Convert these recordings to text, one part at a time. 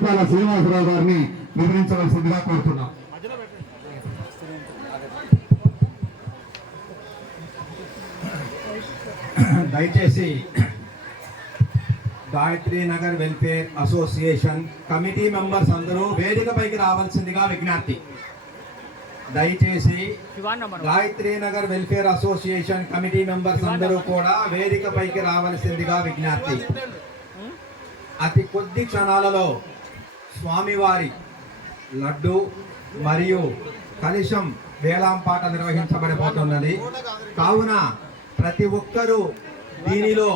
శ్రీనివాసరావు గారిని వివరించవలసిందిగా కోరుతున్నాం. దయచేసి Gayatri Nagar welfare association committee members అందరూ వేదికపైకి రావాల్సిందిగా విజ్ఞప్తి. దయచేసి Gayatri Nagar welfare association committee members అందరూ కూడా వేదికపైకి రావాల్సిందిగా విజ్ఞప్తి. అతి కొద్ది క్షణాలలో స్వామివారి లడ్డు మరియు కలశం వేలంపాట నిర్వహించబడిపోతున్నది. కావున ప్రతి ఒక్కరూ దీనిలో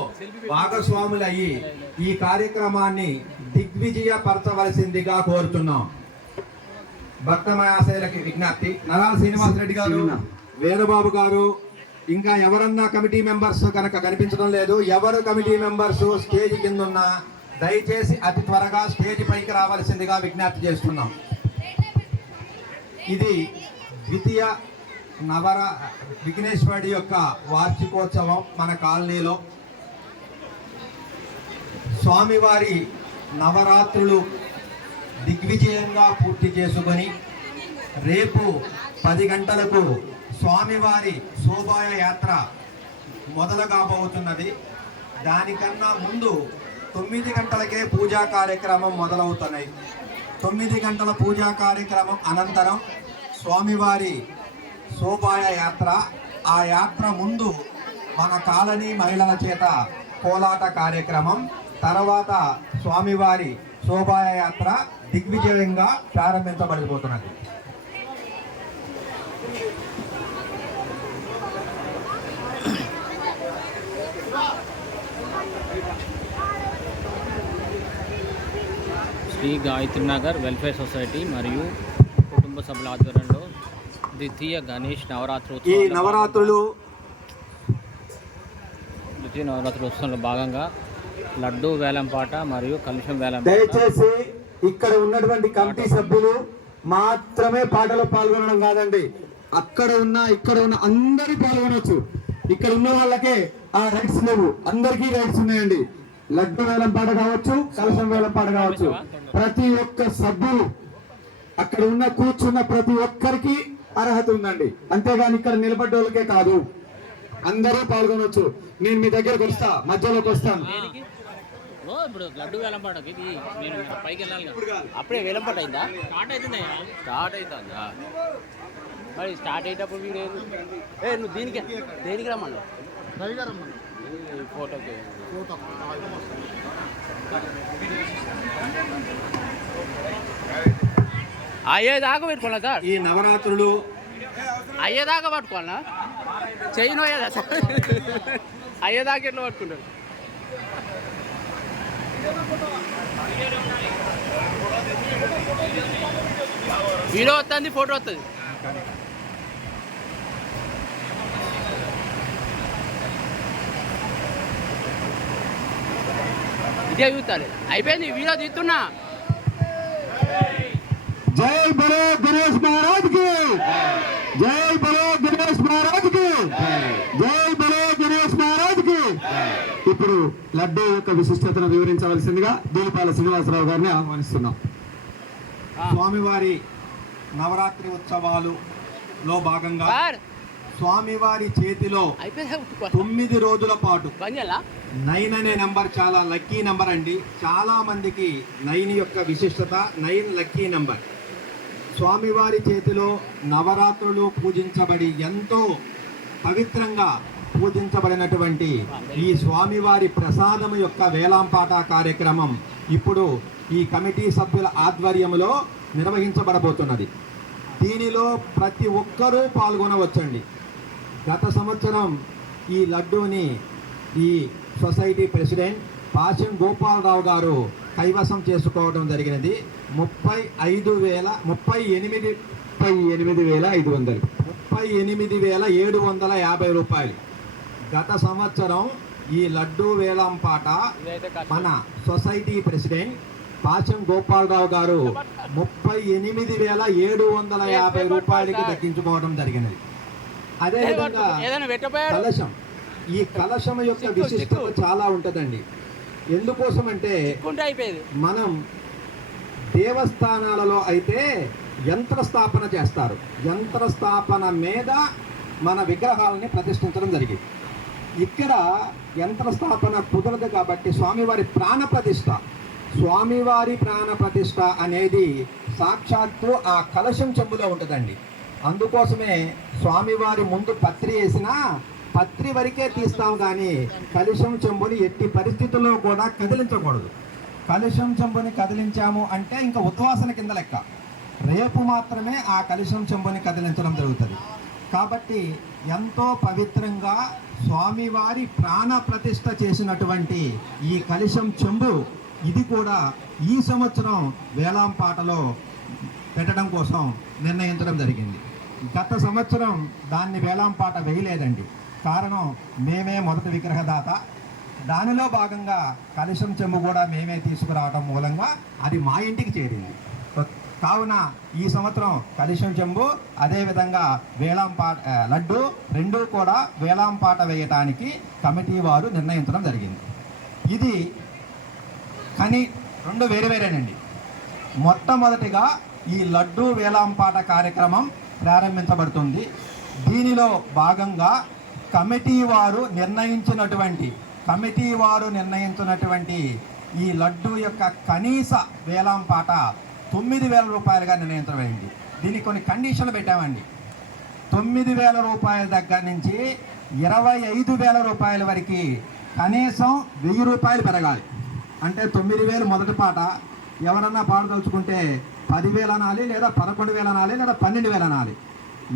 భాగస్వాములయ్యి ఈ కార్యక్రమాన్ని దిగ్విజయపరచవలసిందిగా కోరుతున్నాం. భక్తమయాశయులకి విజ్ఞప్తి. నరాల శ్రీనివాసరెడ్డి గారు, వేణుబాబు గారు, ఇంకా ఎవరన్నా కమిటీ మెంబర్స్ కనుక కనిపించడం లేదు, ఎవరు కమిటీ మెంబర్స్ స్టేజ్ కింద ఉన్నా దయచేసి అతి త్వరగా స్టేజ్ పైకి రావాల్సిందిగా విజ్ఞప్తి చేస్తున్నాం. ఇది ద్వితీయ విఘ్నేశ్వరుడి యొక్క వార్షికోత్సవం. మన కాలనీలో స్వామివారి నవరాత్రులు దిగ్విజయంగా పూర్తి చేసుకొని రేపు 10 గంటలకు స్వామివారి శోభాయ యాత్ర మొదలు కాబోతున్నది. దానికన్నా ముందు 9 గంటలకే పూజా కార్యక్రమం మొదలవుతున్నాయి. 9 గంటల పూజా కార్యక్రమం అనంతరం స్వామివారి శోభాయ యాత్ర. ఆ యాత్ర ముందు మన కాలనీ మహిళల చేత కోలాట కార్యక్రమం, తర్వాత స్వామివారి శోభాయ యాత్ర దిగ్విజయంగా ప్రారంభించబడిపోతున్నది. శ్రీ గాయత్రి నగర్ వెల్ఫేర్ సొసైటీ మరియు కుటుంబ సభ్యుల ఆధ్వర్యంలో ద్వితీయ గణేష్ నవరాత్రులు ఉత్సవంలో భాగంగా లడ్డు వేలంపాట మరియు కలుషం వేలంపాట. దయచేసి ఇక్కడ ఉన్నటువంటి కమిటీ సభ్యులు మాత్రమే పాటలో పాల్గొనడం కాదండి, అక్కడ ఉన్న ఇక్కడ ఉన్న అందరూ పాల్గొనవచ్చు. ఇక్కడ ఉన్న వాళ్ళకే ఆ రైట్స్ లేవు, అందరికీ రైట్స్ ఉన్నాయండి. లడ్డు వేలంపాట కావచ్చు, కలశం వేలంపాట కావచ్చు, ప్రతి ఒక్క సభ్యులు అక్కడ ఉన్న కూర్చున్న ప్రతి ఒక్కరికి అర్హత ఉందండి. అంతేగాని ఇక్కడ నిలబడ్డ వాళ్ళకే కాదు, అందరూ పాల్గొనవచ్చు. నేను మీ దగ్గరకు వస్తా, మధ్యలోకి వస్తాను. ఇప్పుడు లడ్డు వేలంపాటకి నేను పైకి వెళ్ళాలి. అప్పుడే వేలంపాట అయిందా? స్టార్ట్ అవుతుందా? మరి స్టార్ట్ అయ్యేటప్పుడు వీడు నువ్వు దేనికి రమ్మను ఫోటోకి. అయ్యేదాకా పెట్టుకోవాలా సార్? ఈ నవరాత్రులు అయ్యేదాకా పట్టుకోవాలా? చెయ్యను అయ్యేదా సార్? అయ్యేదాకా ఎట్లా పట్టుకుంటారు? వీడియో వస్తుంది, ఫోటో వస్తుంది. ఇదే చూస్తారు. అయిపోయింది, వీడియో తీస్తున్నా. జై బలో గణేష్ మహారాజ్ కి, జై బలో గణేష్ మహారాజ్ కి, జై బలో గణేష్ మహారాజ్ కి. ఇప్పుడు లడ్డూ యొక్క విశిష్టతను వివరించవలసిందిగా దూలిపాల శ్రీనివాసరావు గారిని ఆహ్వానిస్తున్నాం. స్వామివారి నవరాత్రి ఉత్సవాలులో భాగంగా స్వామివారి చేతిలో 9 రోజుల పాటు 9 అనే నెంబర్ చాలా లక్కీ నెంబర్ అండి. చాలా మందికి 9 యొక్క విశిష్టత, 9 లక్కీ నెంబర్. స్వామివారి చేతిలో నవరాత్రులు పూజించబడి ఎంతో పవిత్రంగా పూజించబడినటువంటి ఈ స్వామివారి ప్రసాదం యొక్క వేలంపాట కార్యక్రమం ఇప్పుడు ఈ కమిటీ సభ్యుల ఆధ్వర్యంలో నిర్వహించబడబోతున్నది. దీనిలో ప్రతి ఒక్కరూ పాల్గొనవచ్చండి. గత సంవత్సరం ఈ లడ్డూని ఈ సొసైటీ ప్రెసిడెంట్ పాశం గోపాలరావు గారు కైవసం చేసుకోవడం జరిగినది. 38,750 రూపాయలు. గత సంవత్సరం ఈ లడ్డూ వేలంపాట మన సొసైటీ ప్రెసిడెంట్ పాశం గోపాలరావు గారు 38,750 రూపాయలకి దక్కించుకోవడం జరిగినది. అదేవిధంగా కలశం, ఈ కలశం యొక్క విశిష్టత చాలా ఉంటుందండి. ఎందుకోసం అంటే మనం దేవస్థానాలలో అయితే యంత్ర స్థాపన చేస్తారు. యంత్ర స్థాపన మీద మన విగ్రహాలని ప్రతిష్ఠించడం జరిగింది. ఇక్కడ యంత్ర స్థాపన కుదరదు కాబట్టి స్వామివారి ప్రాణ ప్రతిష్ఠ, స్వామివారి ప్రాణ ప్రతిష్ఠ అనేది సాక్షాత్తు ఆ కలశం చెంబులో ఉంటుందండి. అందుకోసమే స్వామివారి ముందు పత్రి వేసినా పత్రి వరకే తీస్తాం, కానీ కలశం చెంబుని ఎట్టి పరిస్థితుల్లో కూడా కదిలించకూడదు. కలశం చెంబుని కదిలించాము అంటే ఇంకా ఉద్వాసన కింద లెక్క. రేపు మాత్రమే ఆ కలశం చెంబుని కదిలించడం జరుగుతుంది. కాబట్టి ఎంతో పవిత్రంగా స్వామివారి ప్రాణ ప్రతిష్ఠ చేసినటువంటి ఈ కలశం చెంబు, ఇది కూడా ఈ సంవత్సరం వేలాంపాటలో పెట్టడం కోసం నిర్ణయించడం జరిగింది. గత సంవత్సరం దాన్ని వేలాంపాట వేయలేదండి. కారణం, మేమే మొదటి విగ్రహదాత. దానిలో భాగంగా కలశం చెంబు కూడా మేమే తీసుకురావడం మూలంగా అది మా ఇంటికి చేరింది. కావున ఈ సంవత్సరం కలశం చెంబు, అదేవిధంగా వేలాంపాట లడ్డు రెండూ కూడా వేలాంపాట వేయటానికి కమిటీ వారు నిర్ణయించడం జరిగింది. ఇది కానీ రెండు వేరేనండి. మొట్టమొదటిగా ఈ లడ్డు వేలాంపాట కార్యక్రమం ప్రారంభించబడుతుంది. దీనిలో భాగంగా కమిటీ వారు నిర్ణయించినటువంటి ఈ లడ్డు యొక్క కనీస వేలాంపాట 9,000 రూపాయలుగా నిర్ణయించబడింది. దీనికి కొన్ని కండిషన్లు పెట్టామండి. 9,000 రూపాయల దగ్గర నుంచి 25,000 రూపాయల వరకు కనీసం 1,000 రూపాయలు పెరగాలి. అంటే 9,000 మొదటి పాట, ఎవరన్నా పాడదలుచుకుంటే 10,000 అనాలి, లేదా 11,000 అనాలి, లేదా 12,000 అనాలి.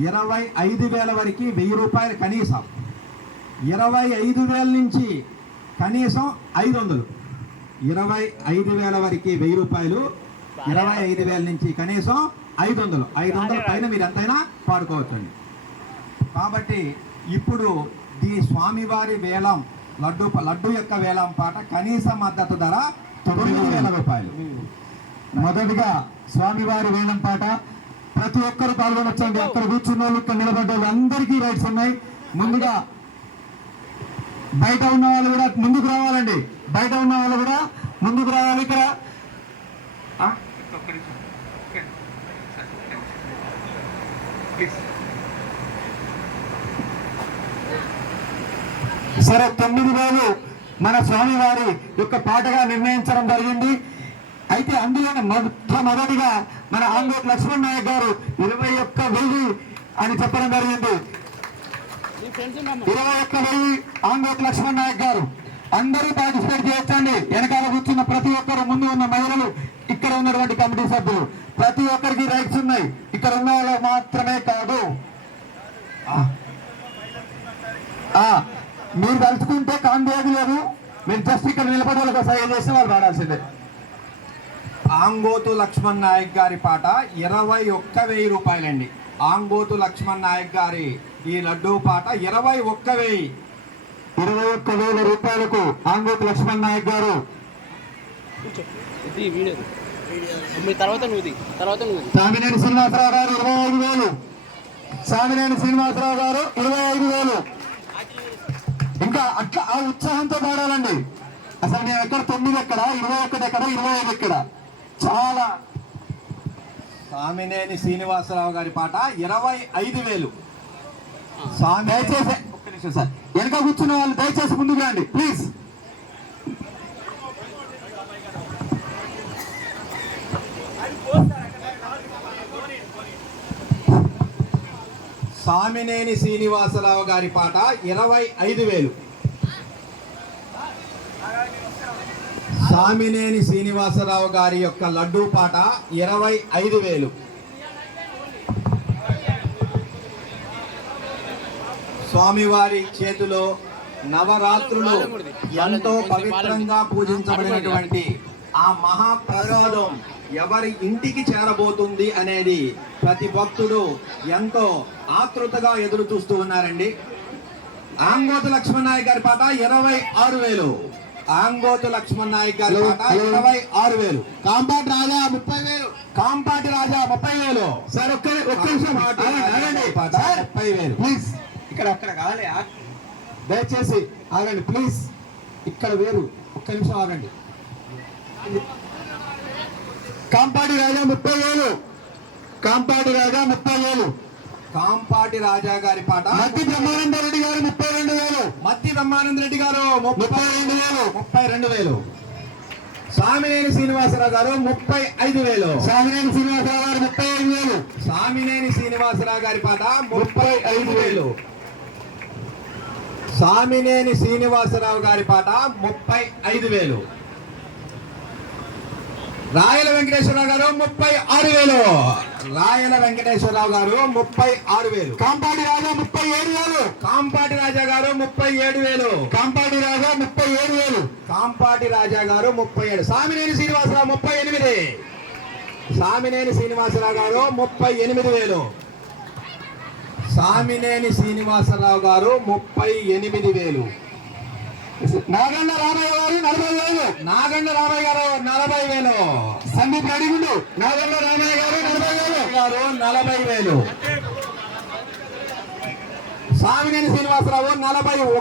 25,000 వరకు 1,000 రూపాయలు కనీసం. 25,000 నుంచి కనీసం 500. 25,000 వరకు 1,000 రూపాయలు, 25,000 నుంచి కనీసం 500. 500 పైన మీరు ఎంతైనా పాడుకోవచ్చండి. కాబట్టి ఇప్పుడు ఈ స్వామివారి వేలం లడ్డు యొక్క వేలం పాట కనీస మద్దతు ధర 9,000 రూపాయలు. మొదటిగా స్వామివారి వేలం పాట ప్రతి ఒక్కరు పాల్గొనొచ్చండి. అక్కడ కూర్చున్న వాళ్ళు, ఇక్కడ నిలబడ్డ వాళ్ళు అందరికీ రైట్స్ ఉన్నాయి. ముందుగా బయట ఉన్న వాళ్ళు కూడా ముందుకు రావాలండి. బయట ఉన్న వాళ్ళు కూడా ముందుకు రావాలి. ఇక్కడ సరే, 9,000 మన స్వామివారి యొక్క పాటగా నిర్ణయించడం జరిగింది. అయితే అందులో మొట్టమొదటిగా మన ఆంగోట్ లక్ష్మణ్ నాయక్ గారు 21,000 అని చెప్పడం జరిగింది. 21,000 ఆంగోట్ లక్ష్మణ్ నాయక్ గారు. అందరూ పార్టిసిపేట్ చేయొచ్చండి. వెనకాల కూర్చున్న ప్రతి ఒక్కరు, ముందు ఉన్న మహిళలు, ఇక్కడ ఉన్నటువంటి కమిటీ సభ్యులు, ప్రతి ఒక్కరికి రైట్స్ ఉన్నాయి. ఇక్కడ ఉన్న వాళ్ళు మాత్రమే కాదు. మీరు తలుచుకుంటే కాంబేది లేదు. మీరు జస్ట్ ఇక్కడ నిలబడి వాళ్ళకి సహాయం చేస్తే వాళ్ళు పాడాల్సిందే. ఆంగోతు లక్ష్మణ్ నాయక్ గారి పాట 21,000 రూపాయలండి. ఆంగోతు లక్ష్మణ్ నాయక్ గారి ఈ లడ్డూ పాట 21,000 రూపాయలకు ఆంగోతు లక్ష్మణ్ నాయక్ గారు. సామినేని శ్రీనివాసరావు గారు 25,000. సామినేని శ్రీనివాసరావు గారు 25,000. ఇంకా అట్లా ఆ ఉత్సాహంతో పాడాలండి. అసలు నేను ఎక్కడ 9 ఎక్కడ, 21 ఎక్కడ, 25 ఎక్కడ, చాలా. సామినేని శ్రీనివాసరావు గారి పాట 25,000. దయచేసి ఒక్క నిమిషం సార్, వెనక కూర్చున్న వాళ్ళు దయచేసి ముందుకు రండి ప్లీజ్. సామినేని శ్రీనివాసరావు గారి పాట 25,000. సామినేని శ్రీనివాసరావు గారి యొక్క లడ్డూ పాట 25,000. స్వామివారి చేతిలో నవరాత్రులు ఎంతో పవిత్రంగా పూజించబడినటువంటి ఆ మహాప్రసాదం ఎవరి ఇంటికి చేరబోతుంది అనేది ప్రతి భక్తుడు ఎంతో ఆతృతగా ఎదురు చూస్తూ ఉన్నారండి. ఆంగోతు లక్ష్మణ్ నాయక్ గారి పాట 26,000. ఆంగోతు లక్ష్మణ్ నాయక్ గారి పాట 26,000. కాంపాటి రాజా 30,000. కాంపాటి రాజా 30,000. సార్ ఒక్క నిమిషం 30,000 ప్లీజ్. ఇక్కడ అక్కడ కావాలి, దయచేసి ఆగండి ప్లీజ్. ఇక్కడ వేరు, ఒక్క నిమిషం ఆగండి. కాంపాటి రాజా 30,000. కాంపాటి రాజా 30,000. కాంపాటి రాజా గారి పాట మద్ది బ్రహ్మానంద రెడ్డి గారు 32,000. మత్తి బ్రహ్మానంద రెడ్డి గారు 32,000. 32,000. సామినేని శ్రీనివాసరావు గారు 35,000. సామినేని శ్రీనివాసరావు గారు 35,000. సామినేని శ్రీనివాసరావు గారి పాట 35,000. సామినేని శ్రీనివాసరావు గారి పాట 35,000. రాయల వెంకటేశ్వరరావు గారు 36,000. రాయల వెంకటేశ్వరరావు గారు 36,000. కాంపాటి రాజా 37,000. కాంపాటి రాజా గారు 37,000. కాంపాటి రాజా 37,000. కాంపాటి రాజా గారు 37. సామినేని శ్రీనివాసరావు 38. సామినేని శ్రీనివాసరావు గారు 38,000. సామినేని శ్రీనివాసరావు గారు 38,000. నాగండ రామయ్య గారు 40,000. నాగండ రామయ్య గారు 40,000. సందీప్ అడిగుండు నాగండ రామయ్య గారు 40,000. గారు 40,000. సామినేని శ్రీనివాసరావు 41,000.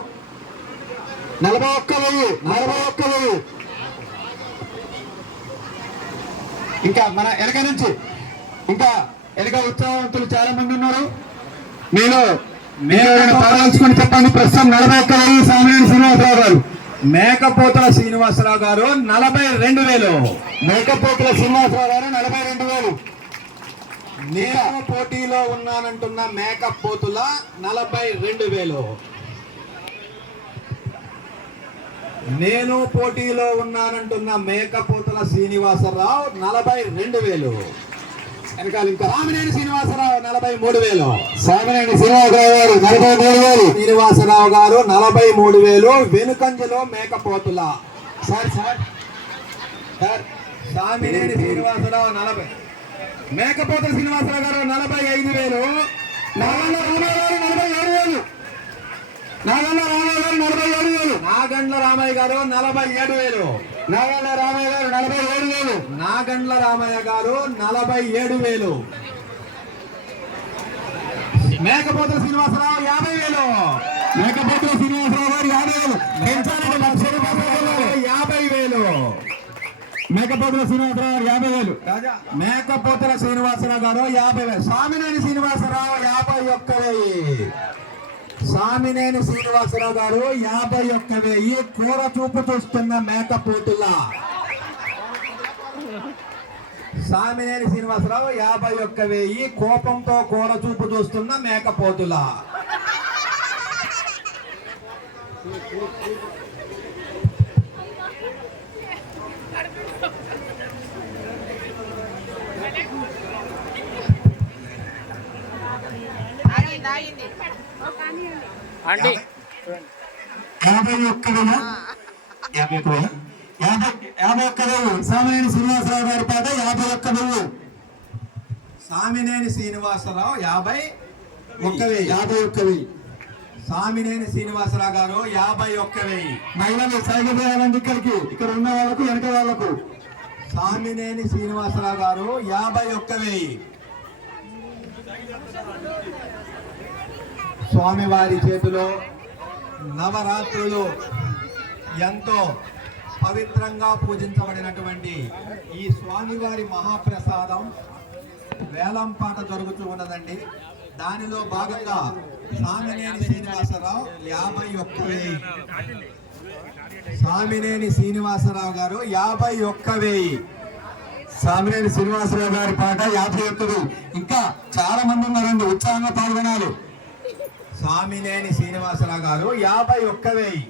ఇంకా మన వెనక నుంచి ఇంకా వెనక ఉత్సాహవంతులు చాలా మంది ఉన్నారు. మీరు పాల్గొంచుకొని చెప్పండి. ప్రస్తుతం 41,000 సామినేని శ్రీనివాసరావు గారు. మేకపోతల శ్రీనివాసరావు గారు 42,000. మేకపోతుల శ్రీనివాసరావు గారు 42,000. నేను పోటీలో ఉన్నానంటున్న మేకపోతుల 42,000. నేను పోటీలో ఉన్నానంటున్న మేకపోతుల శ్రీనివాసరావు 42,000. వెనకాల ఇంకా సామినేని శ్రీనివాసరావు 43,000. సామినేని శ్రీనివాసరావు గారు 43,000. శ్రీనివాసరావు గారు 43,000. వెనుకంజలో మేకపోతుల సార్ సామినేని శ్రీనివాసరావు 40. మేకపోతుల శ్రీనివాసరావు గారు 45,000. నాగండ్ల రామయ్య గారు 47,000. నాగండ్ల రామయ్య గారు 47,000. నాగండ్ల రామయ్య గారు 47,000. నాగండ్ల రామయ్య గారు 47,000. నాగండ్ల రామయ్య గారు 47,000. మేకపోతుల శ్రీనివాసరావు 50,000. మేకపోతుల శ్రీనివాసరావు గారు 50,000. పెంచాలని ₹1,00,000. 50,000. మేకపోతుల శ్రీనివాసరావు గారు 50,000. మేకపోతుల శ్రీనివాసరావు గారు 50,000. సామినేని శ్రీనివాసరావు 51,000. సామినేని శ్రీనివాసరావు గారు 51,000. కూర చూపు చూస్తున్న మేకపోతుల సామినేని శ్రీనివాసరావు 51,000. కోపంతో కూర చూపు చూస్తున్న మేకపోతుల అండి 51,000. సామినేని శ్రీనివాసరావు గారి పాట 51,000. సామినేని శ్రీనివాసరావు 51,000. 51,000. సామినేని శ్రీనివాసరావు గారు 51,000. మహిళలు సైకిల్ చేయాలండి ఇక్కడికి. ఇక్కడ ఉన్న వాళ్ళకు వెనక వాళ్ళకు. సామినేని శ్రీనివాసరావు గారు 51,000. స్వామివారి చేతిలో నవరాత్రులు ఎంతో పవిత్రంగా పూజించబడినటువంటి ఈ స్వామివారి మహాప్రసాదం వేలంపాట జరుగుతూ ఉన్నదండి. దానిలో భాగంగా సామినేని శ్రీనివాసరావు 51,000. సామినేని శ్రీనివాసరావు గారు 51,000. సామినేని శ్రీనివాసరావు గారి పాట 51,000. ఇంకా చాలా మంది ఉన్నారండి, ఉత్సాహంగా పాల్గొనాలి. సామినేని శ్రీనివాసరావు గారు 51,000.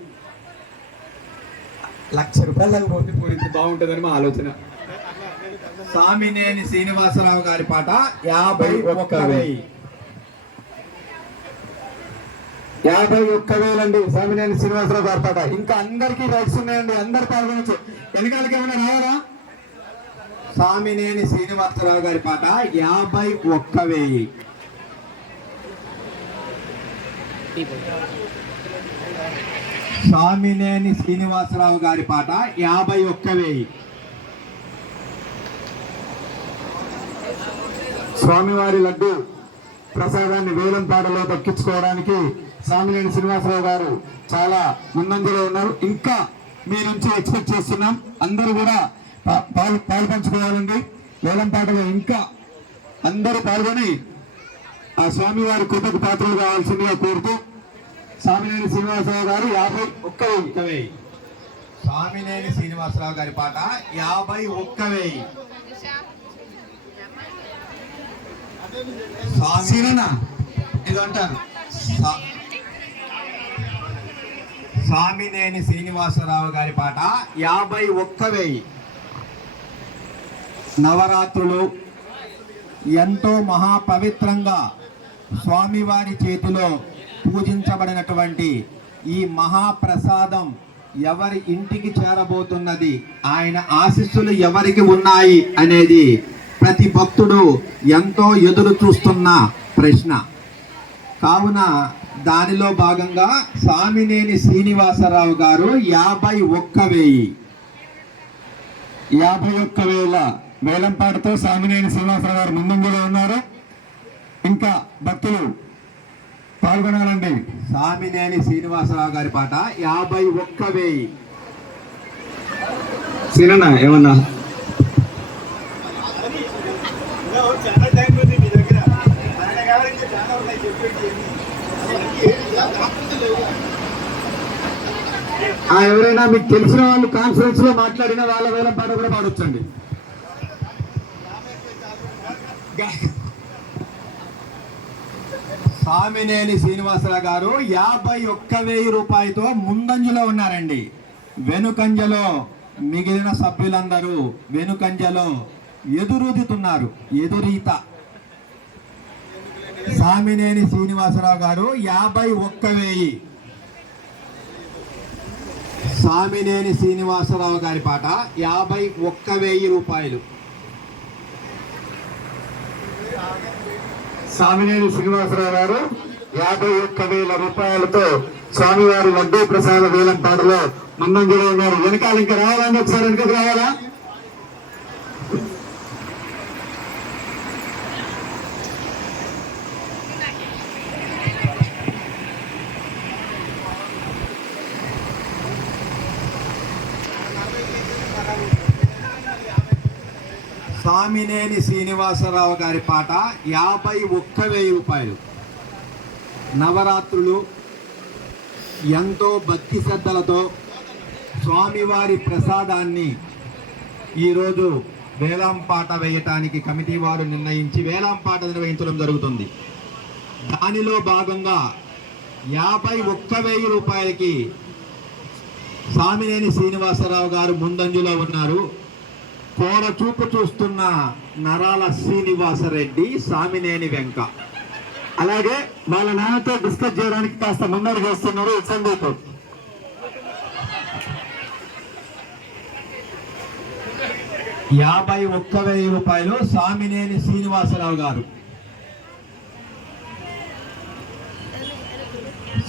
₹1,00,000 పోతే పూరించి బాగుంటుందని మా ఆలోచన. సామినేని శ్రీనివాసరావు గారి పాట 51,000. 51,000 అండి సామినేని శ్రీనివాసరావు గారి పాట. ఇంకా అందరికీ రైట్స్ ఉన్నాయండి, అందరు పాల్గొనవచ్చు. ఎన్నికలకి ఏమైనా రావరా? సామినేని శ్రీనివాసరావు గారి పాట 51,000. సామినేని శ్రీనివాసరావు గారి పాట 51,000. స్వామివారి లడ్డు ప్రసాదాన్ని వేలం పాటలో దక్కించుకోవడానికి సామినేని శ్రీనివాసరావు గారు చాలా ముందంజలో ఉన్నారు. ఇంకా మీ నుంచి ఎక్స్పెక్ట్ చేస్తున్నాం. అందరూ కూడా పాలు పంచుకోవాలండి. వేలం పాటలో ఇంకా అందరూ పాల్గొని ఆ స్వామివారి కృపకు పాత్రలు కావాల్సిందిగా కోరుతూ సామినేని శ్రీనివాసరావు గారు 51,000. స్వామినేని శ్రీనివాసరావు గారి పాట 51,000. సీనన్న ఇది అంటారు. స్వామినేని శ్రీనివాసరావు గారి పాట 51,000. నవరాత్రులు ఎంతో మహాపవిత్రంగా స్వామివారి చేతిలో పూజించబడినటువంటి ఈ మహాప్రసాదం ఎవరి ఇంటికి చేరబోతున్నది, ఆయన ఆశీస్సులు ఎవరికి ఉన్నాయి అనేది ప్రతి భక్తుడు ఎంతో ఎదురు చూస్తున్న ప్రశ్న. కావున దానిలో భాగంగా సామినేని శ్రీనివాసరావు గారు 51,000 వేలంపాటతో సామినేని శ్రీనివాసరావు గారు ముందంజలో ఉన్నారు. ఇంకా భక్తులు పాల్గొనాలండి. సామినేని శ్రీనివాసరావు గారి పాట 51,000. సీనన్న ఏమన్నా ఎవరైనా మీకు తెలిసిన వాళ్ళు కాన్ఫరెన్స్ లో మాట్లాడిన వాళ్ళ వేలం పాట కూడా పాడొచ్చండి. సామినేని శ్రీనివాసరావు గారు 51,000 రూపాయలతో ముందంజలో ఉన్నారండి. వెనుకంజలో మిగిలిన సభ్యులందరూ వెనుకంజలో ఎదురుతున్నారు. ఎదురీత. సామినేని శ్రీనివాసరావు గారు 51,000. సామినేని శ్రీనివాసరావు గారి పాట 51,000 రూపాయలు. సామినేని శ్రీనివాసరావు గారు 51,000 రూపాయలతో స్వామివారి లడ్డూ ప్రసాద వేలం పాటలో ముందంజలో ఉన్నారు. వెనకాల ఇంకా రావాలండి, ఒకసారి వెనకకు రావాలా? సామినేని శ్రీనివాసరావు గారి పాట 51,000 రూపాయలు. నవరాత్రులు ఎంతో భక్తి శ్రద్ధలతో స్వామివారి ప్రసాదాన్ని ఈరోజు వేలంపాట వేయటానికి కమిటీ వారు నిర్ణయించి వేలంపాట నిర్వహించడం జరుగుతుంది. దానిలో భాగంగా 51,000 రూపాయలకి సామినేని శ్రీనివాసరావు గారు ముందంజలో ఉన్నారు. కోర చూపు చూస్తున్న నరాల శ్రీనివాసరెడ్డి, సామినేని వెంక. అలాగే వాళ్ళ నాన్నతో డిస్కస్ చేయడానికి కాస్త ముందడుగు వేస్తున్నారు సందీప్. 51,000 రూపాయలు సామినేని శ్రీనివాసరావు గారు.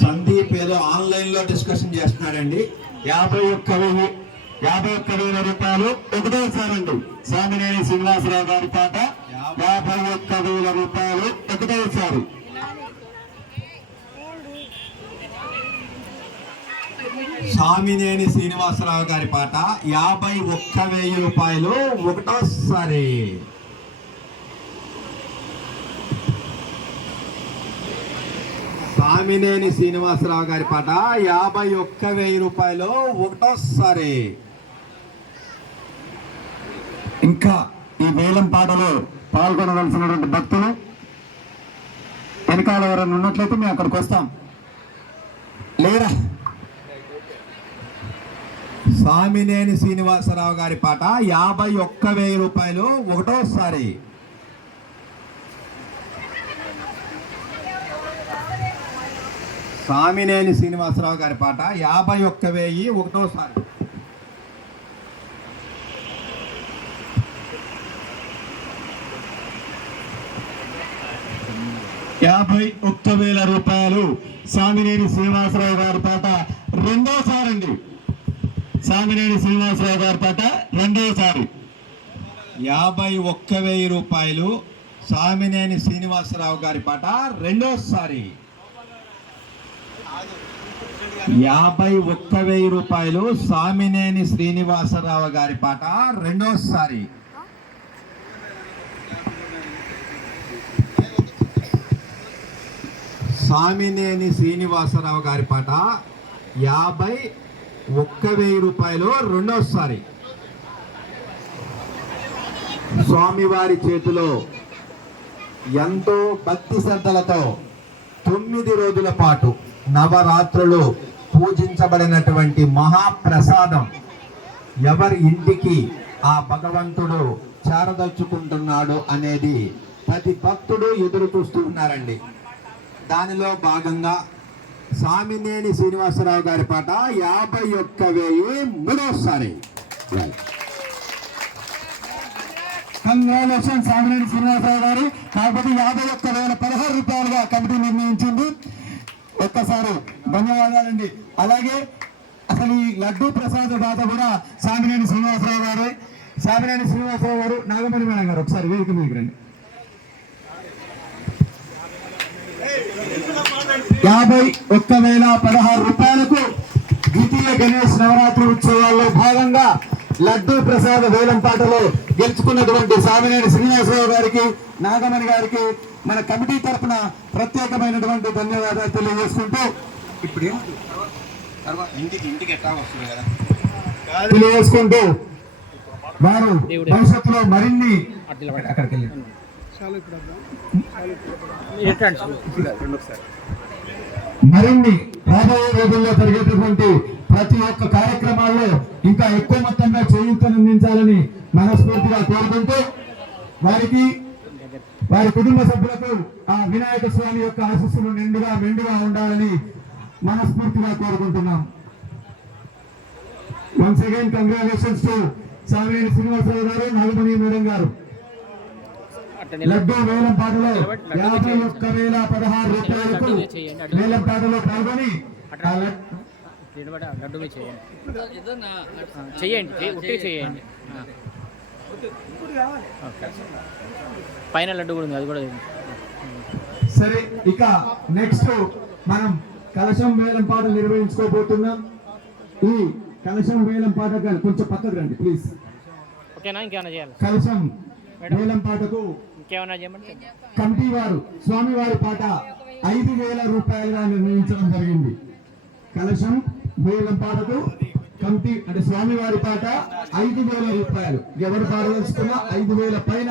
సందీప్ ఏదో ఆన్లైన్ లో డిస్కషన్ చేస్తున్నాడండి. 51,000 రూపాయలు ఒకటోసారి అండి. సామినేని శ్రీనివాసరావు గారి పాట 51,000 రూపాయలు ఒకటోసారి. సామినేని శ్రీనివాసరావు గారి పాట 51,000 రూపాయలు ఒకటోసారి. సామినేని శ్రీనివాసరావు గారి పాట 51,000 రూపాయలు ఒకటోసారి. ఇంకా ఈ వేలం పాటలో పాల్గొనవలసినటువంటి భక్తులు వెనకాల ఎవరైనా ఉన్నట్లయితే మేము అక్కడికి వస్తాం. లేరా? సామినేని శ్రీనివాసరావు గారి పాట 51,000 రూపాయలు ఒకటోసారి. సామినేని శ్రీనివాసరావు గారి పాట 51,000 ఒకటోసారి. 51,000 రూపాయలు సామినేని శ్రీనివాసరావు గారి పాట రెండోసారి అండి. సామినేని శ్రీనివాసరావు గారి పాట రెండోసారి. 51,000 రూపాయలు సామినేని శ్రీనివాసరావు గారి పాట రెండోసారి. 51,000 రూపాయలు సామినేని శ్రీనివాసరావు గారి పాట రెండోసారి. సామినేని శ్రీనివాసరావు గారి పాట 51,000 రూపాయలు రెండోసారి. స్వామివారి చేతిలో ఎంతో భక్తి శ్రద్ధలతో 9 రోజుల పాటు నవరాత్రులు పూజించబడినటువంటి మహాప్రసాదం ఎవరి ఇంటికి ఆ భగవంతుడు చేరదలుచుకుంటున్నాడు అనేది ప్రతి భక్తుడు ఎదురు చూస్తూ ఉన్నారండి. దానిలో భాగంగా సామినేని శ్రీనివాసరావు గారి పాట 51,000 మూడోసారి. కంగ్రాచులేషన్ సామినేని శ్రీనివాసరావు గారు. కాకపోతే 51,016 రూపాయలుగా కమిటీ నిర్ణయించింది. ఒక్కసారి ధన్యవాదాలండి. అలాగే అసలు ఈ లడ్డూ ప్రసాద దాత కూడా సామినేని శ్రీనివాసరావు గారు. సామినేని శ్రీనివాసరావు గారు, నాగమణి మేడం గారు ఒకసారి వేదిక మీదకి రండి. 51,016 రూపాయలకు ద్వితీయ గణేష్ నవరాత్రి ఉత్సవాల్లో భాగంగా లడ్డూ ప్రసాద వేలంపాటలో గెలుచుకున్నటువంటి సామినేని శ్రీనివాసరావు గారికి, నాగమణి గారికి మన కమిటీ తరఫున ప్రత్యేకమైనటువంటి ధన్యవాదాలు తెలియజేసుకుంటూ తెలియజేసుకుంటూ వారు భవిష్యత్తులో మరిన్ని అక్కడికి వెళ్ళి మరిన్ని రాబోయే రోజుల్లో జరిగేటటువంటి ప్రతి ఒక్క కార్యక్రమాల్లో ఇంకా ఎక్కువ మొత్తంగా చేయూతనందించాలని మనస్ఫూర్తిగా కోరుకుంటూ వారికి, వారి కుటుంబ సభ్యులకు ఆ వినాయక స్వామి యొక్క ఆశీస్సులు నిండుగా మెండుగా ఉండాలని మనస్ఫూర్తిగా కోరుకుంటున్నాం. Once again congratulations to Samineni Srinivasarao గారు, నాగమణి మేడం గారు. లడ్డూ వేలం పాటలో 51,016 రూపాయలకు వేలం పాటలో పాల్గొని పైన లడ్డు కూడా ఉంది, అది కూడా. సరే, ఇక నెక్స్ట్ మనం కలశం వేలం పాట నిర్వహించుకోబోతున్నాం. ఈ కలశం వేలం పాట కొంచెం పక్కకు రండి ప్లీజ్. ఓకేనా, ఇంకేమైనా చేయాలి? కలశం వేలం పాటకు ఇంకేమైనా చేయమంటే కమిటీ వారు స్వామివారి పాట 5,000 రూపాయలుగా నిర్ణయించడం జరిగింది. కలశం వేలం పాటకు కమిటీ అంటే స్వామివారి పాట 5,000 రూపాయలు. ఎవరు పాడదలుచుకున్నా 5,000 పైన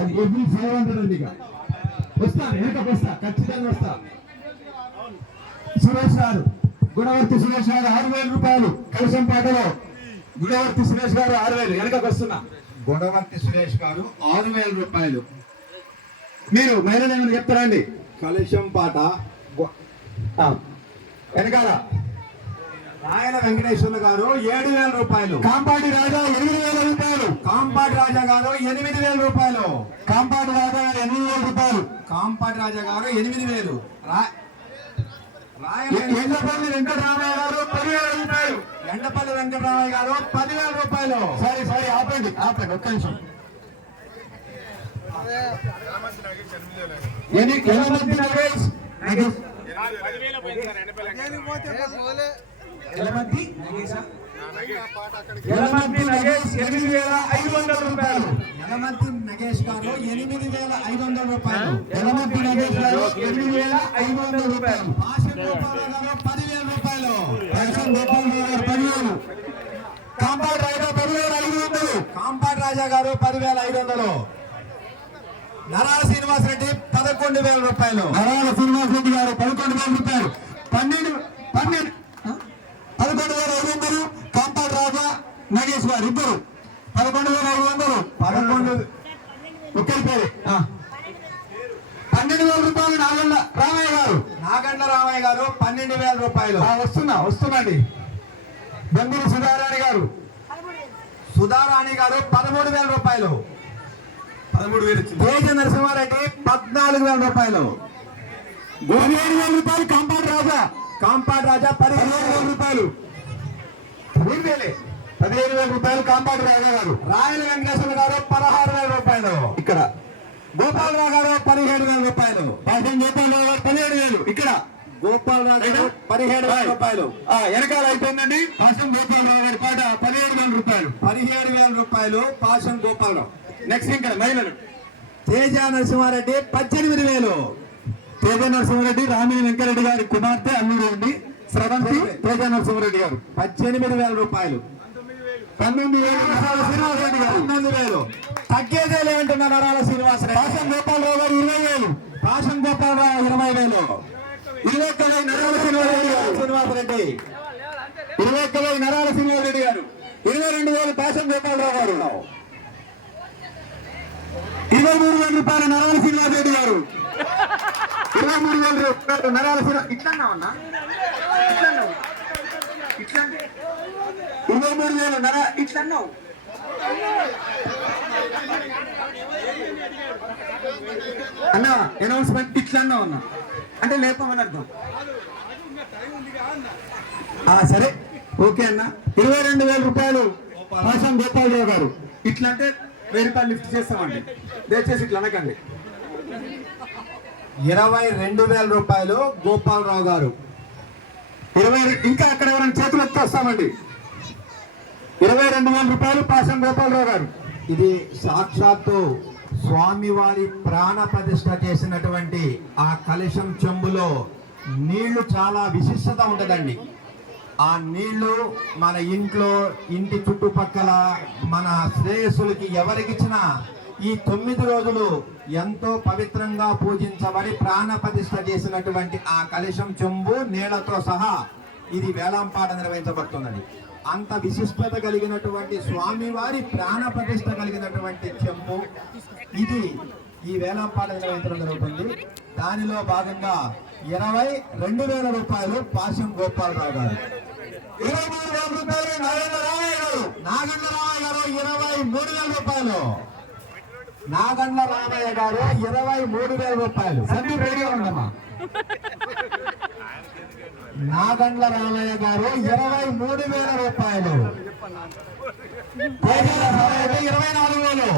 అది ఎవ్రీ 500 అండి. ఇక వస్తాను, వెనకకు వస్తా, ఖచ్చితంగా వస్తా. సురేష్ గారు, గుణవర్తి సురేష్ గారు 6,000 రూపాయలు కలశం పాటలో. గుణవర్తి సురేష్ గారు 6,000, వెనకకు వస్తున్నా. గొడవర్తి సురేష్ గారు 6,000 రూపాయలు. మీరు మహిళలు ఏమైనా చెప్తారా అండి? కలశం పాట వెనకాల రాయల వెంకటేశ్వర్లు గారు 7,000 రూపాయలు. కాంపాటి రాజా 8,000 రూపాయలు. కాంపాటి రాజా గారు 8,000 రూపాయలు. కాంపాటి రాజా 8,000 రూపాయలు. కాంపాటి రాజా గారు 8,000. ఎండపల్లి వెంకటరామయ్య గారు 10,000 రూపాయలు. ఎండపల్లి వెంకటరామయ్య గారు 10,000 రూపాయలు. సరే ఆపండి ఒక్క నిమిషం. ఎలమంతి నగేష్ 8,500 రూపాయలు. యలమంతి నగేష్ గారు 8,500 రూపాయలు. యలమంతి నగేష్ గారు 8,500 రూపాయలు. ఆశం గోపాలరావు గారు 10,000 రూపాయలు. ఆశం గోపాలరావు గారు 10,000. కాంపాటి రాజా 10,500. కాంపాటి రాజా గారు 10,500. నరాల శ్రీనివాసరెడ్డి 11,000 రూపాయలు. నరాల శ్రీనివాసరెడ్డి గారు 11,000 రూపాయలు. 11,500. కాంపాటి రాజా నగేష్ గారు ఇద్దరు 11,500. 11 ఒక్కరి పేరు 12,000 రూపాయలు. నాగండ్ల రామయ్య గారు. నాగండ్ల రామయ్య గారు 12,000 రూపాయలు. వస్తున్నాండి. బందూరు సుధారాణి గారు. సుధారాణి గారు 13,000 రూపాయలు. 13,000. తేజ నరసింహారెడ్డి 14,000 రూపాయలు. 17,000 రూపాయలు. కాంపాటి రాజా 15,000 రూపాయలు. 15,000 రూపాయలు కాంపాటి రాజా గారు. రాయల వెంకటేశ్వర గారు 16,000 రూపాయలు. ఇక్కడ గోపాలరావు గారు 17,000 రూపాయలు. పాఠం గోపాలరావు గారు 17,000. ఇక్కడ గోపాలరావు గారు 17,000 రూపాయలు. వెనకాల అయిపోయిందండి. పాఠం గోపాలరావు గారి పాట 17,000 రూపాయలు. 17,000 రూపాయలు పాశం గోపాలరావు. నెక్స్ట్ ఇక్కడ మహిళలు తేజ నరసింహారెడ్డి 18,000. తేజ నరసింహారెడ్డి రామిని వెంకరెడ్డి గారి కుమార్తె అల్లుడు అండి. స్రవంతి తేజ నరసింహారెడ్డి గారు 18,000 రూపాయలు. 19,000 నరాల శ్రీనివాసరెడ్డి గారు 19,000 తగ్గేదే లేదంటున్న నరాల శ్రీనివాసరెడ్డి. పాసం గోపాలరావు గారు 20,000 పాషం గోపాలరావు 20,000. 21,000 నరాల శ్రీనివాసరెడ్డి గారు శ్రీనివాసరెడ్డి 21,000 నరాల శ్రీనివాసరెడ్డి గారు 22,000 పాసం గోపాలరావు గారు 23,000 రూపాయలు నరాల శ్రీనివాసరెడ్డి గారు 23,000 రూపాయలు నరాల శ్రీనివాస ఇట్లా అన్నావన్నా ఇట్లా అన్నావు ఇట్లా 23,000 నర ఇట్లా అన్నావు అన్నా అనౌన్స్మెంట్ ఇట్లా అన్నావు అన్న అంటే లేపమని అర్థం. సరే ఓకే అన్న 22,000 రూపాయలు పాషం గోపాలరావు గారు. ఇట్లా అంటే 1000 రూపాయలు లిఫ్ట్ చేస్తామండి, దయచేసి ఇట్లా అనకండి. 22,000 రూపాయలు గోపాలరావు గారు. 20 ఇంకా అక్కడ ఎవరైనా చేతులు ఎత్తి వస్తామండి. 22,000 రూపాయలు పాషం గోపాలరావు గారు. ఇది సాక్షాత్తు స్వామివారి ప్రాణ ప్రతిష్ఠ చేసినటువంటి ఆ కలశం చెంబులో నీళ్లు చాలా విశిష్టత ఉంటుందండి. ఆ నీళ్లు మన ఇంట్లో ఇంటి చుట్టుపక్కల మన శ్రేయస్సులకి ఎవరికిచ్చినా ఈ 9 రోజులు ఎంతో పవిత్రంగా పూజించబడి ప్రాణ ప్రతిష్ఠ చేసినటువంటి ఆ కలశం చెంబు నీళ్లతో సహా ఇది వేలంపాట నిర్వహించబడుతున్నది. అంత విశిష్టత కలిగినటువంటి స్వామివారి ప్రాణ ప్రతిష్ఠ కలిగినటువంటి చెంబు ఇది ఈ వేలంపాట నిర్వహించడం జరుగుతుంది. దానిలో భాగంగా 22,000 రూపాయలు పాషం గోపాలరావు గారు. 23,000 రూపాయలు నాగేంద్ర రామయ్య గారు. నాగండ్ల రామయ్య గారు 23,000 రూపాయలు. నాగండ్ల రామయ్య గారు 23,000 రూపాయలు. సందీప్ రెడీగా ఉండమ్మా. నాగండ్ల రామయ్య గారు 23,000 రూపాయలు. తేజ నరసింహారెడ్డి 24,000.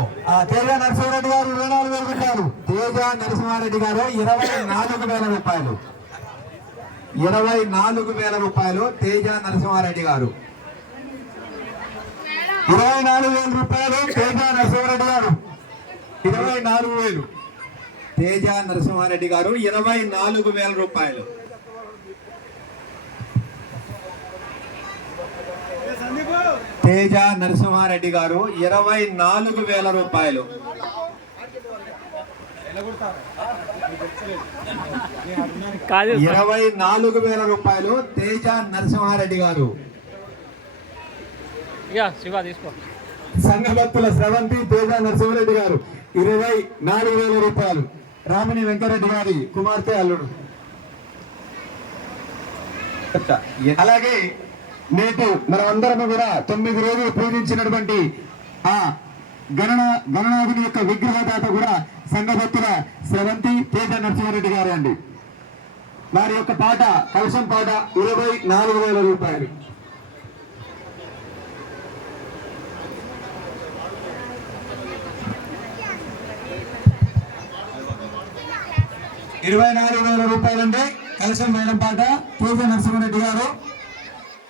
తేజ నరసింహారెడ్డి గారు 24,000 రూపాయలు. తేజ నరసింహారెడ్డి గారు 24,000 రూపాయలు. 24,000 రూపాయలు తేజ నరసింహారెడ్డి గారు. 24,000 రూపాయలు తేజ నరసింహారెడ్డి గారు 24,000. తేజ నరసింహారెడ్డి గారు 24,000 రూపాయలు. తేజ నరసింహారెడ్డి గారు 24,000 రూపాయలు. 24,000 రూపాయలు తేజ నరసింహారెడ్డి గారు. ఇక శివ తీసుకో. సంఘభక్తుల స్రవంతి తేజ నరసింహారెడ్డి గారు 24,000 రూపాయలు. రామిని వెంకరెడ్డి గారి కుమార్తె అల్లుడు. అలాగే నేటి మనం అందరము కూడా 9 రోజులు పూజించినటువంటి ఆ గణనాథుని యొక్క విగ్రహదాత కూడా సంఘభక్తుల స్రవంతి తేజ నరసింహారెడ్డి గారు అండి. వారి యొక్క పాట కలశం పాట 24,000 రూపాయలు. రూపాయలండి కలశం వేలం పాట తేజ నరసింహారెడ్డి గారు.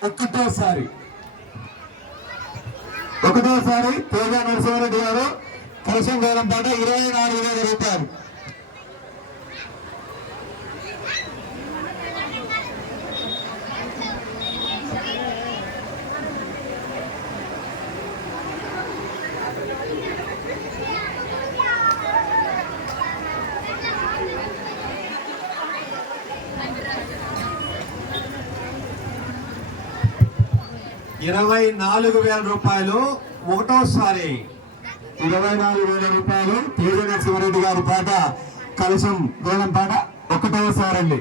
ఒకటోసారి తేజ నరసింహారెడ్డి గారు కలశం వేలం పాట 24,000 రూపాయలు. రూపాయలు ఒకటోసారి. 24,000 రూపాయలు తేజ నరసింహారెడ్డి గారి పాట కలశం వేలం పాట ఒకటోసారి అండి.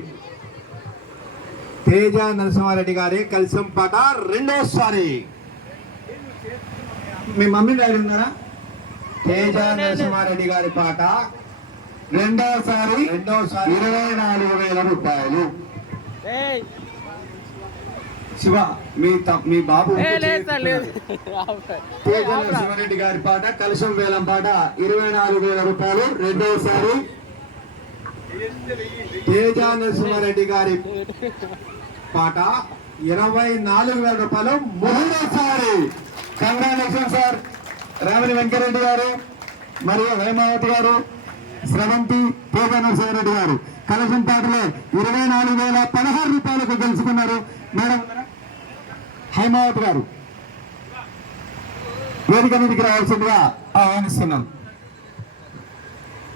తేజ నరసింహారెడ్డి గారి కలశం పాట రెండోసారి. మీ మమ్మీ డాడీ ఉన్నారా? తేజ నరసింహారెడ్డి గారి పాట రెండోసారి 24,000 రూపాయలు. శివ మీ బాబు తేజ నరసింహారెడ్డి గారి పాట కలశం వేలం పాట 24,000 రూపాయలు రెండోసారి. తేజ నరసింహారెడ్డి గారి పాట 24,000 రూపాయలు మూడోసారి. Congratulation sir. రామిని వెంకరెడ్డి గారు మరియు హేమావతి గారు స్రవంతి తేజ నరసింహారెడ్డి గారు కలశంపాటలో 24,016 రూపాయలకు గెలుచుకున్నారు. మేడం హైమావతి గారు వేదిక మీదకి రావాల్సిందిగా ఆహ్వానిస్తున్నాం.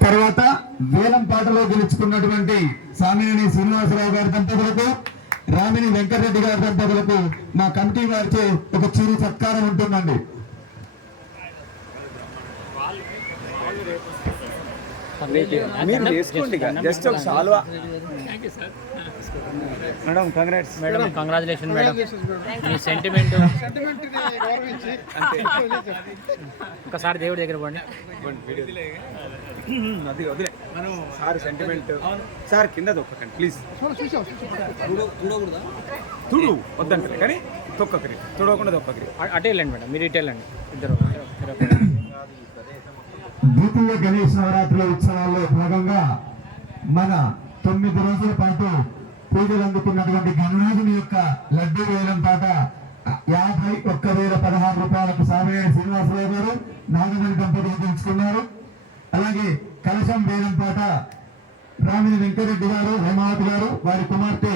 తర్వాత వేలం పాటలో గెలుచుకున్నటువంటి సామినేని శ్రీనివాసరావు గారి దంపతులకు, రామిని వెంకటరెడ్డి గారి దంపతులకు మా కమిటీ వారిచే ఒక చిరు సత్కారం ఉంటుందండి. మీరు చేసుకోండి జస్ట్ ఒక సాల్వా. Madam congrats. Madam congratulation madam. మీ సెంటిమెంట్ ఒకసారి దేవుడి దగ్గర పోండి. అది వదిలే మనం సార్ సెంటిమెంట్ సార్ కింద తొక్కకండి ప్లీజ్. తుడు వద్దంటే కానీ తొక్కకరి, తుడవకుండా తొక్కకరి. అటే వెళ్ళండి మేడం, మీరు ఇటు వెళ్ళండి ఇద్దరు. ద్వితీయ గణేష్ నవరాత్రుల ఉత్సవాల్లో భాగంగా మన 9 రోజుల పాటు పూజలు అందుకున్నటువంటి గణనాథుని యొక్క లడ్డూ వేలం పాట 51,016 రూపాయలకు సామినేని శ్రీనివాసరావు గారు నాగమణి దంపతులు గెలుచుకున్నారు. అలాగే కలశం వేలం పాట రామిని వెంకరెడ్డి గారు, హేమావతి గారు, వారి కుమార్తె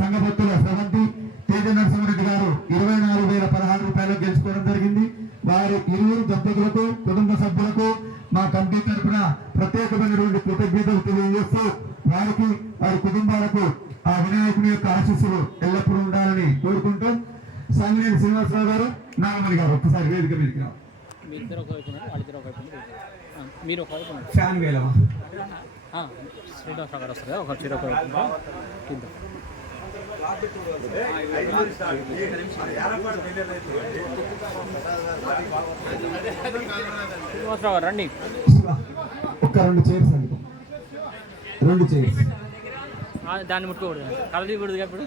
సంఘభక్తుల స్రవంతి తేజ నరసింహారెడ్డి గారు 24,016 రూపాయలు గెలుచుకోవడం జరిగింది. వారి ఇరువురు దంపతులకు, కుటుంబ సభ్యులకు మా కమిటీ తరఫున ప్రత్యేకమైనటువంటి కృతజ్ఞతలు తెలియజేస్తూ వారికి, వారి కుటుంబాలకు ఆ వినాయకుని యొక్క ఆశీస్సులు ఎల్లప్పుడూ ఉండాలని కోరుకుంటూ సామినేని శ్రీనివాసరావు గారు, నాగమణి గారు ఒక్కసారి వేదిక మీదకి రావు. మీరు ఒక వైపు ఫ్యాన్ వేలమా శ్రీనివాసరావు గారు వస్తారు కదా, ఒక చిరొక వైపు కింద. శ్రీనివాసరావు గారు రండి. ఒక్క 2 చైర్స్ అండి, 2 చైర్స్. దాన్ని ముట్టుకోకూడదు, కలది కూడదు ఇప్పుడు.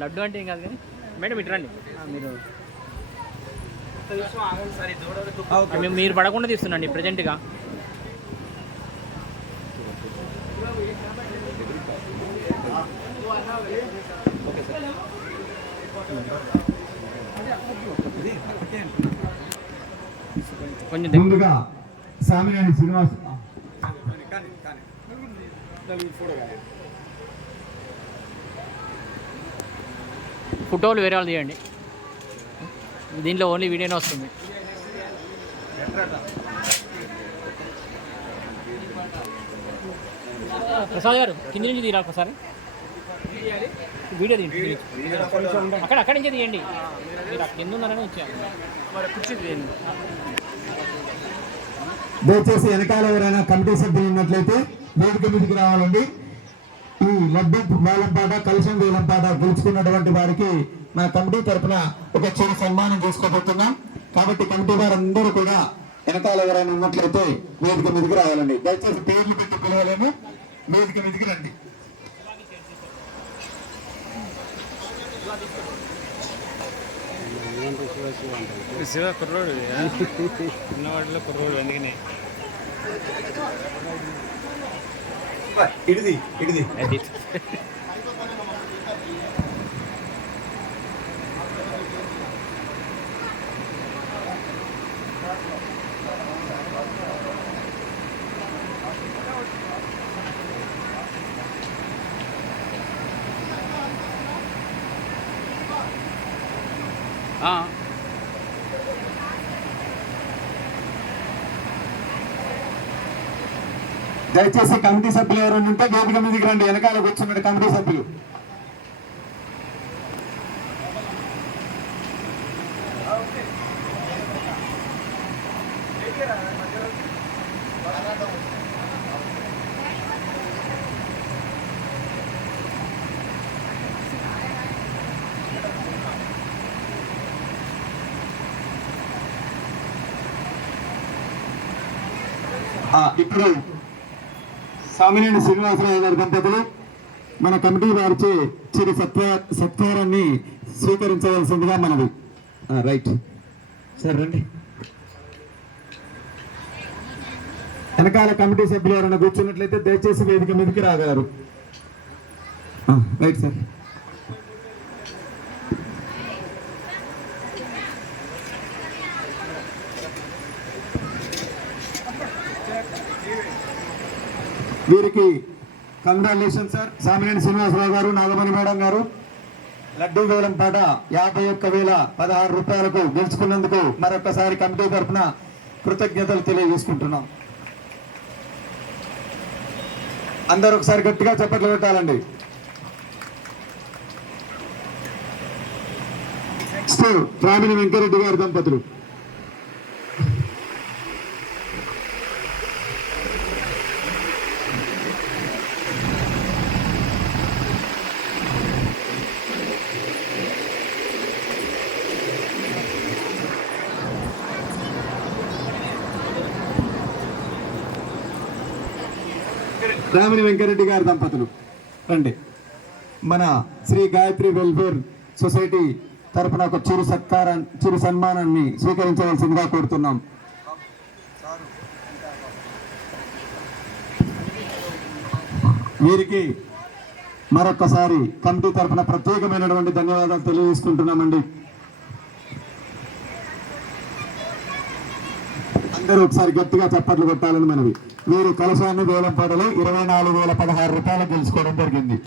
లడ్డు అంటే ఏం కాదు కానీ మేడం ఇటు రండి. మీరు పడకుండా తీస్తున్నాండి ప్రజెంట్గా. కొంచెం ముందుగా సామినేని శ్రీనివాస్ ఫోటోలు వేరే వాళ్ళు తీయండి, దీంట్లో ఓన్లీ వీడియోనే వస్తుంది. ప్రసాద్ గారు కింది నుంచి తీరాలి ఒకసారి వీడియో తీయండి. అక్కడి నుంచి తీయండి, మీరు కింద ఉన్నారని వచ్చారు. కుర్చీ తీయండి. దయచేసి వెనకాల ఎవరైనా కమిటీ సభ్యులు ఉన్నట్లయితే వేదిక మీదకి రావాలండి. ఈ లడ్డు వేలంపాట, కలశం వేలంపాట గెలుచుకున్నటువంటి వారికి మన కమిటీ తరఫున ఒక చిన్న సన్మానం చేసుకోబోతున్నాం. కాబట్టి కమిటీ వారందరూ కూడా వెనకాల ఎవరైనా ఉన్నట్లయితే వేదిక మీదకి రావాలండి. దయచేసి పేర్లు పెట్టి పిలవలేము, వేదిక మీదకి రండి. శివ కుర్రోడు ఉన్నవాడిలో కుర్రోడు అందుకనే ఇడిది దయచేసి కమిటీ సభ్యులు ఎవరైనా ఉంటే వేదిక మీదకి రండి. వెనకాల కూర్చున్న కమిటీ సభ్యులు. ఇప్పుడు సామినేని శ్రీనివాసరావు గారి దంపతులు మన కమిటీ వారిచే చిరు సత్కారాన్ని స్వీకరించవలసిందిగా మనవి. రైట్ సార్ రండి. వెనకాల కమిటీ సభ్యులు ఎవరైనా కూర్చున్నట్లయితే దయచేసి వేదిక మీదకి రాగలరు. Right sir. వీరికి కంగ్రాచులేషన్ సార్. సామినేని శ్రీనివాసరావు గారు, నాగమణి మేడం గారు లడ్డూ వేలం పాట 51,016 రూపాయలకు గెలుచుకున్నందుకు మరొకసారి కమిటీ తరఫున కృతజ్ఞతలు తెలియజేసుకుంటున్నాం. అందరూ ఒకసారి గట్టిగా చప్పట్లు పెట్టాలండి. నెక్స్ట్ రామిని వెంకరెడ్డి గారి దంపతులు. రామిని వెంకరెడ్డి గారి దంపతులు రండి. మన శ్రీ గాయత్రి వెల్ఫేర్ సొసైటీ తరపున ఒక చిరు సన్మానాన్ని స్వీకరించవలసిందిగా కోరుతున్నాం. వీరికి మరొకసారి కమిటీ తరపున ప్రత్యేకమైనటువంటి ధన్యవాదాలు తెలియజేసుకుంటున్నామండి. అందరూ ఒకసారి గట్టిగా చప్పట్లు కొట్టాలని మనవి. వీరు కలశాన్ని వేలంపాటలో 24,016 రూపాయలు గెలుచుకోవడం జరిగింది.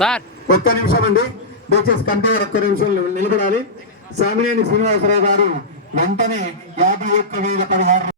సార్ ఒక్క నిమిషం అండి, దయచేసి కమిటీ గారు ఒక్క నిమిషం నిలబడాలి. సామినేని శ్రీనివాసరావు గారు వెంటనే 51,016